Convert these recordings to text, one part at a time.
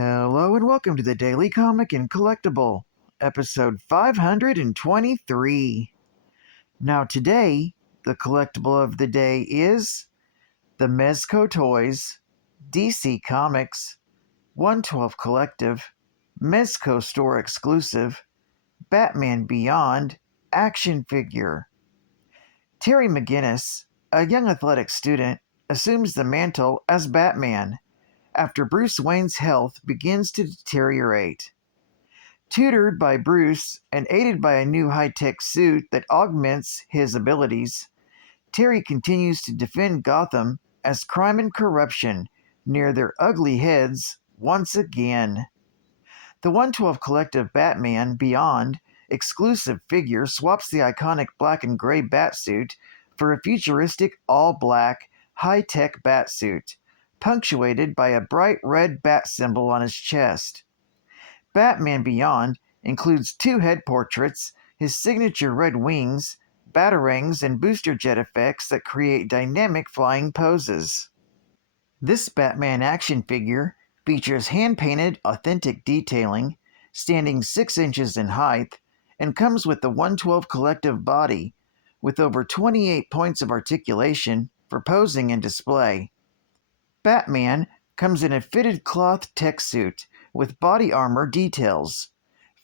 Hello and welcome to the Daily Comic and Collectible, episode 523. Now today, the collectible of the day is the Mezco Toys, DC Comics, 112 Collective, Mezco Store Exclusive, Batman Beyond action figure. Terry McGinnis, a young athletic student, assumes the mantle as Batman after Bruce Wayne's health begins to deteriorate. Tutored by Bruce and aided by a new high-tech suit that augments his abilities, Terry continues to defend Gotham as crime and corruption near their ugly heads once again. The 112 Collective Batman Beyond exclusive figure swaps the iconic black and gray batsuit for a futuristic all-black, high-tech batsuit, punctuated by a bright red bat symbol on his chest. Batman Beyond includes 2 head portraits, his signature red wings, batarangs, and booster jet effects that create dynamic flying poses. This Batman action figure features hand-painted, authentic detailing, standing 6 inches in height, and comes with the 112 Collective body, with over 28 points of articulation for posing and display. Batman comes in a fitted cloth tech suit with body armor details,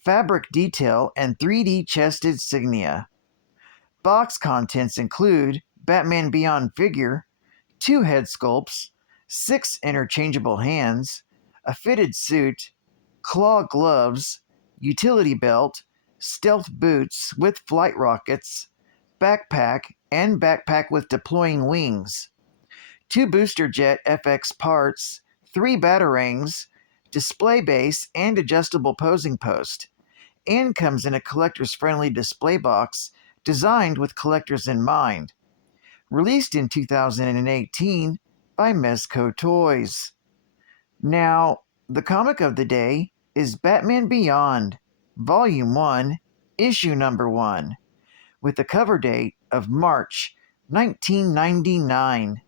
fabric detail, and 3D chest insignia. Box contents include Batman Beyond figure, 2 head sculpts, 6 interchangeable hands, a fitted suit, claw gloves, utility belt, stealth boots with flight rockets, backpack, and backpack with deploying wings, 2 booster jet FX parts, 3 batarangs, display base, and adjustable posing post, and comes in a collectors-friendly display box designed with collectors in mind. Released in 2018 by Mezco Toys. Now, the comic of the day is Batman Beyond, Volume 1, Issue Number 1, with the cover date of March 1999.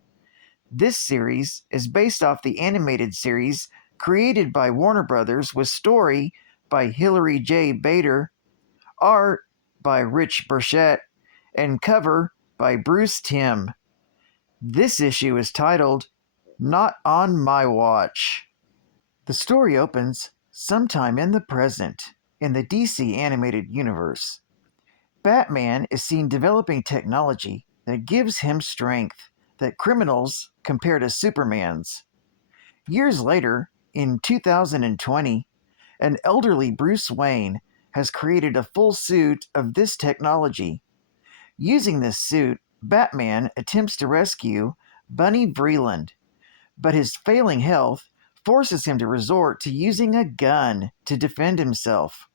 This series is based off the animated series created by Warner Brothers with story by Hilary J. Bader, art by Rich Burchett, and cover by Bruce Timm. This issue is titled Not on My Watch. The story opens sometime in the present in the DC animated universe. Batman is seen developing technology that gives him strength that criminals compare to Superman's. Years later, in 2020, an elderly Bruce Wayne has created a full suit of this technology. Using this suit, Batman attempts to rescue Bunny Vreeland, but his failing health forces him to resort to using a gun to defend himself.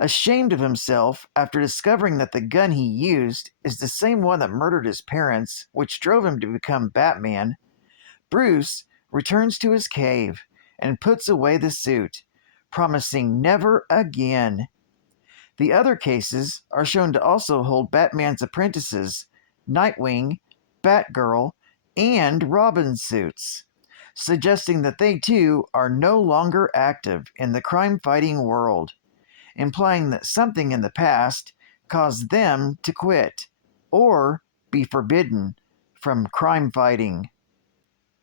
Ashamed of himself after discovering that the gun he used is the same one that murdered his parents, which drove him to become Batman, Bruce returns to his cave and puts away the suit, promising never again. The other cases are shown to also hold Batman's apprentices, Nightwing, Batgirl, and Robin suits, suggesting that they too are no longer active in the crime-fighting world, implying that something in the past caused them to quit or be forbidden from crime fighting.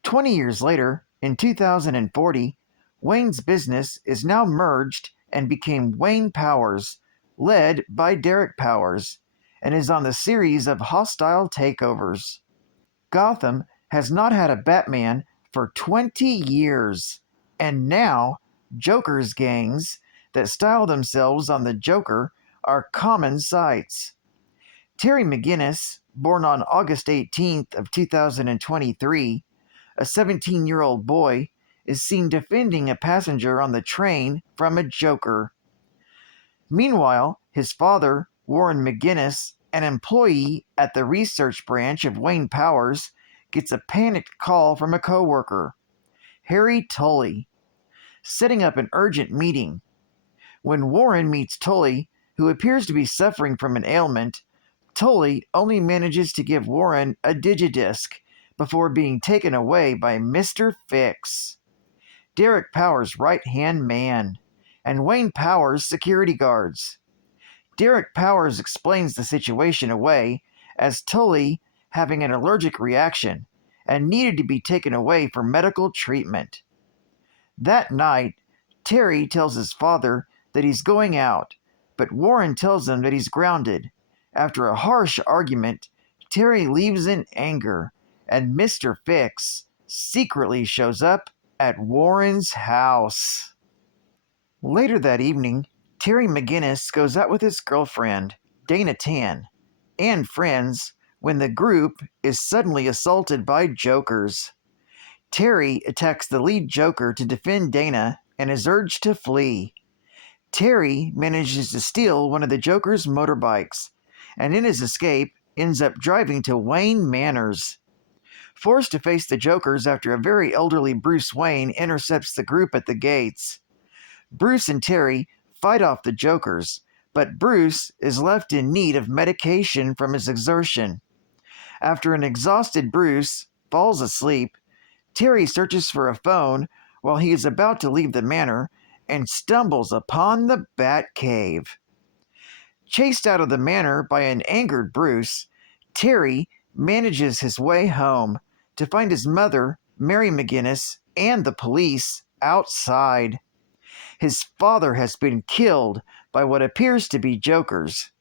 20 years later, in 2040, Wayne's business is now merged and became Wayne Powers, led by Derek Powers, and is on the series of hostile takeovers. Gotham has not had a Batman for 20 years, and now Joker's gangs that style themselves on the Joker are common sights. Terry McGinnis, born on August 18th of 2023, a 17-year-old boy, is seen defending a passenger on the train from a Joker. Meanwhile, his father, Warren McGinnis, an employee at the research branch of Wayne Powers, gets a panicked call from a coworker, Harry Tully, setting up an urgent meeting. When Warren meets Tully, who appears to be suffering from an ailment, Tully only manages to give Warren a digidisc before being taken away by Mr. Fix. Derek Powers' right-hand man, and Wayne Powers' security guards. Derek Powers explains the situation away as Tully having an allergic reaction and needed to be taken away for medical treatment. That night, Terry tells his father that he's going out, but Warren tells him that he's grounded. After a harsh argument, Terry leaves in anger, and Mr. Fix secretly shows up at Warren's house. Later that evening, Terry McGinnis goes out with his girlfriend, Dana Tan, and friends when the group is suddenly assaulted by jokers. Terry attacks the lead joker to defend Dana and is urged to flee. Terry manages to steal one of the joker's motorbikes, and in his escape ends up driving to Wayne Manor's. Forced to face the jokers after a very elderly Bruce Wayne intercepts the group at the gates. Bruce and Terry fight off the jokers, but Bruce is left in need of medication from his exertion. After an exhausted Bruce falls asleep, Terry searches for a phone while he is about to leave the manor and stumbles upon the Batcave. Chased out of the manor by an angered Bruce, Terry manages his way home to find his mother, Mary McGinnis, and the police outside. His father has been killed by what appears to be jokers.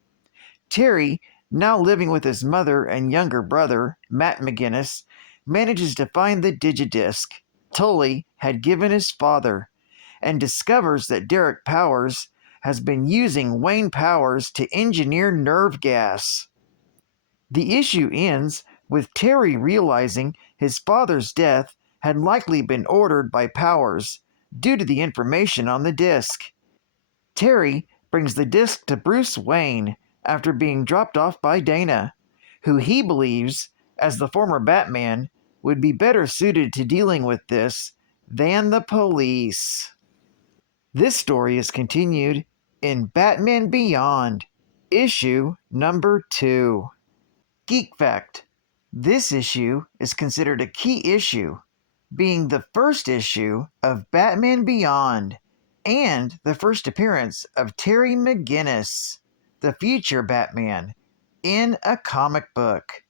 Terry, now living with his mother and younger brother, Matt McGinnis, manages to find the digidisc Tully had given his father and discovers that Derek Powers has been using Wayne Powers to engineer nerve gas. The issue ends with Terry realizing his father's death had likely been ordered by Powers due to the information on the disc. Terry brings the disc to Bruce Wayne after being dropped off by Dana, who he believes, as the former Batman, would be better suited to dealing with this than the police. This story is continued in Batman Beyond, issue number 2. Geek Fact: this issue is considered a key issue, being the first issue of Batman Beyond and the first appearance of Terry McGinnis, the future Batman, in a comic book.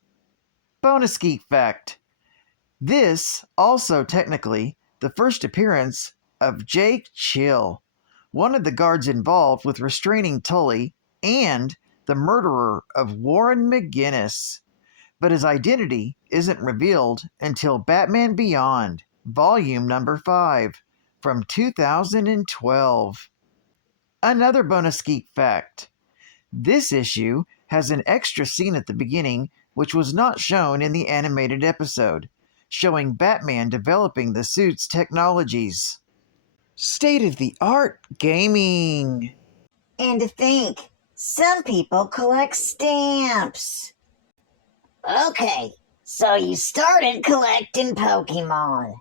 Bonus Geek Fact: this also technically the first appearance of Jake Chill, one of the guards involved with restraining Tully and the murderer of Warren McGinnis, but his identity isn't revealed until Batman Beyond, volume number 5, from 2012. Another bonus geek fact: this issue has an extra scene at the beginning which was not shown in the animated episode, showing Batman developing the suit's technologies. State-of-the-art gaming! And to think, some people collect stamps. Okay, so you started collecting Pokemon,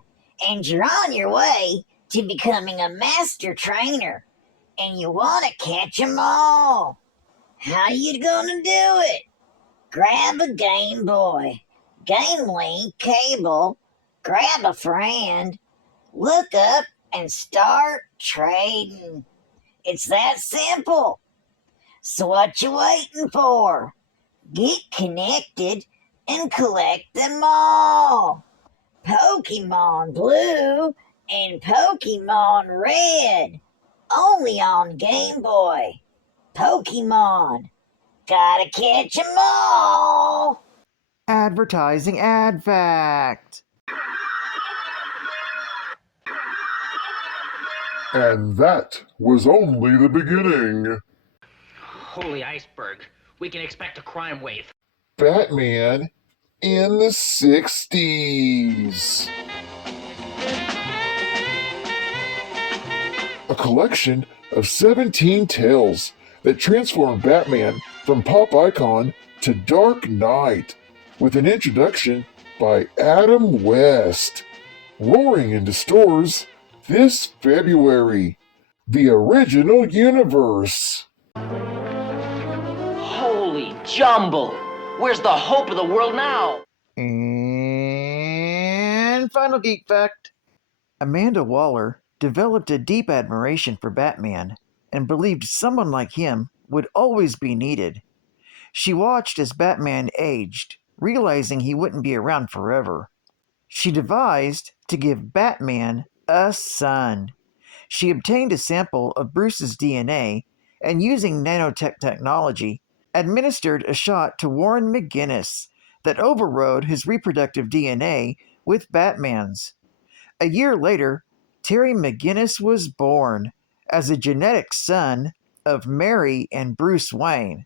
and you're on your way to becoming a master trainer, and you want to catch 'em all. How you gonna do it? Grab a Game Boy, Game Link cable, grab a friend, look up and start trading. It's that simple. So what you waiting for? Get connected and collect them all. Pokemon Blue and Pokemon Red. Only on Game Boy. Pokemon. Gotta catch 'em all. Advertising ad fact. And that was only the beginning. Holy iceberg. We can expect a crime wave. Batman in the 60s. A collection of 17 tales that transformed Batman from pop icon to Dark Knight, with an introduction by Adam West. Roaring into stores this February. The Original Universe. Holy jumble! Where's the hope of the world now? And final geek fact. Amanda Waller developed a deep admiration for Batman and believed someone like him would always be needed. She watched as Batman aged, realizing he wouldn't be around forever. She devised to give Batman a son. She obtained a sample of Bruce's DNA and, using nanotech technology, administered a shot to Warren McGinnis that overrode his reproductive DNA with Batman's. A year later, Terry McGinnis was born as a genetic son of Mary and Bruce Wayne.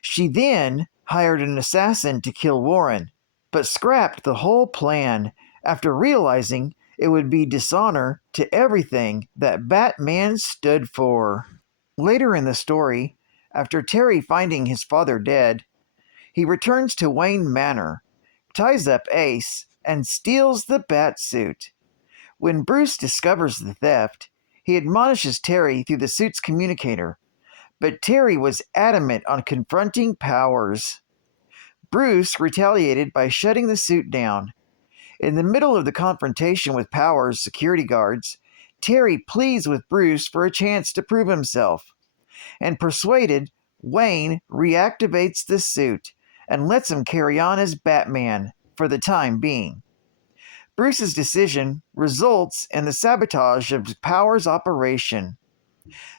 She then hired an assassin to kill Warren, but scrapped the whole plan after realizing it would be dishonor to everything that Batman stood for. Later in the story, after Terry finding his father dead, he returns to Wayne Manor, ties up Ace, and steals the Batsuit. When Bruce discovers the theft, he admonishes Terry through the suit's communicator, but Terry was adamant on confronting Powers. Bruce retaliated by shutting the suit down. In the middle of the confrontation with Powers' security guards, Terry pleads with Bruce for a chance to prove himself, and persuaded, Wayne reactivates the suit and lets him carry on as Batman for the time being. Bruce's decision results in the sabotage of Powers' operation.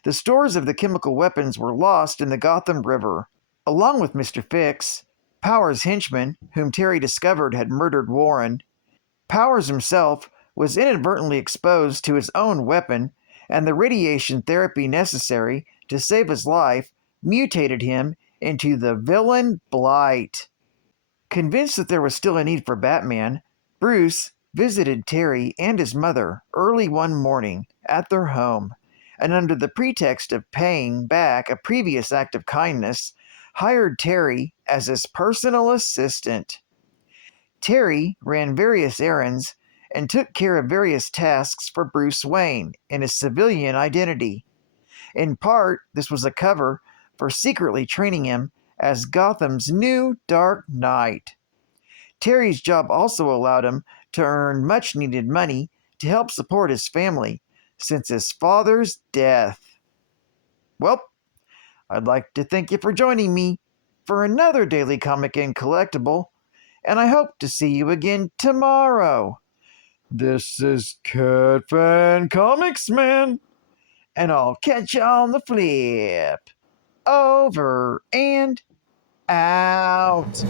The stores of the chemical weapons were lost in the Gotham River. Along with Mr. Fix, Powers' henchman, whom Terry discovered had murdered Warren, Powers himself was inadvertently exposed to his own weapon, and the radiation therapy necessary to save his life mutated him into the villain Blight. Convinced that there was still a need for Batman, Bruce visited Terry and his mother early one morning at their home, and under the pretext of paying back a previous act of kindness, hired Terry as his personal assistant. Terry ran various errands and took care of various tasks for Bruce Wayne in his civilian identity. In part, this was a cover for secretly training him as Gotham's new Dark Knight. Terry's job also allowed him to earn much-needed money to help support his family since his father's death. Well, I'd like to thank you for joining me for another Daily Comic and Collectible, and I hope to see you again tomorrow. This is Cat Fan Comics Man, and I'll catch you on the flip. Over and out.